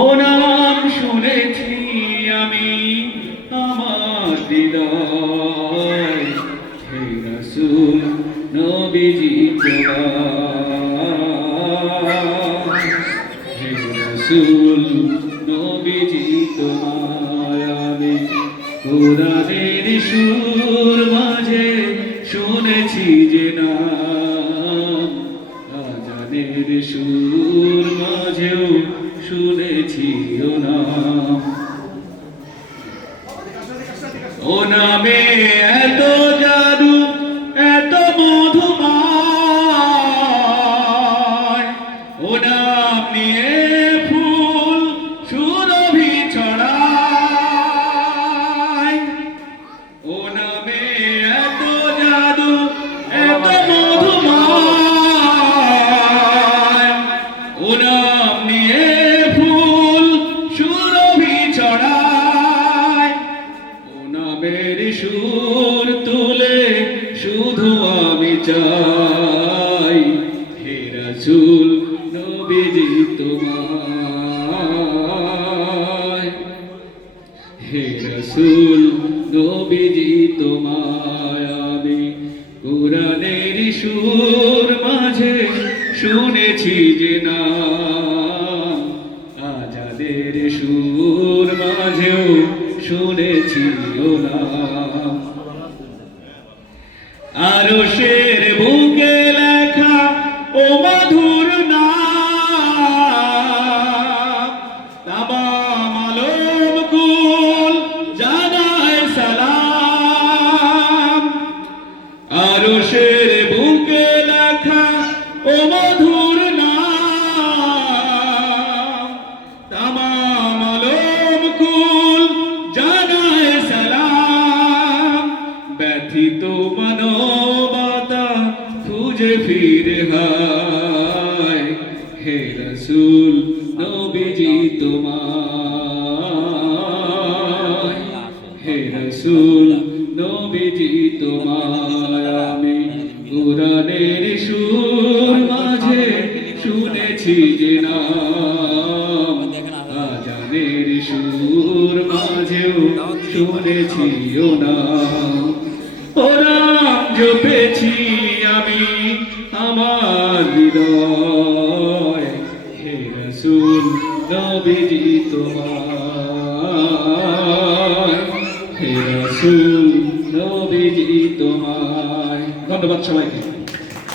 ও নাম শুনেছি আমি আমার হৃদয়, হে রাসূল নবীজি তোমার, হে রাসূল নবীজি তোমার। আমি কোরআনের সুর মাঝে শুনেছি যে নাম, আজানের সুর মাঝেও শুনেছি ও নাম। ও নামে এত জাদু এত মধুময়, ও নাম নিয়ে ফুল সুরভি ছড়ায়। ও নামে এত জাদু এত মধুময়, ও নাম নিয়ে ফুল সুরভি ছড়ায়। ও নামের সুর তুলে শুধু আমি চাই, হে রাসূল নবীজি তোমায়, হে রাসূল নবীজি তোমায়। আমি কোরআনের সুর মাঝে শুনেছি যে নাম, আজাদের সুর মাঝেও শুনেছি ও নাম। আরশের বুকে লেখা ও মধুর নাম, তামাম আলম কুল জানায় সালাম। আরশের বুকে লেখা ও মধুর নাম, তামাম আলম কুল জানায় সালাম। ব্যথিত মানবতা খুঁজে ফিরে হায়, হে রাসূল নবীজি তোমায়, হে রাসূল নবীজি তোমায়। আমি কোরআনের সুর মাঝে শুনেছি যে নাম, আজানের সুর মাঝেও শুনেছি ও নাম। ও নাম জপেছি আমি আমার হৃদয়, হে রাসূল নবীজি তোমার, হে রাসূল নবীজি তোমার। ধন্যবাদ সবাইকে।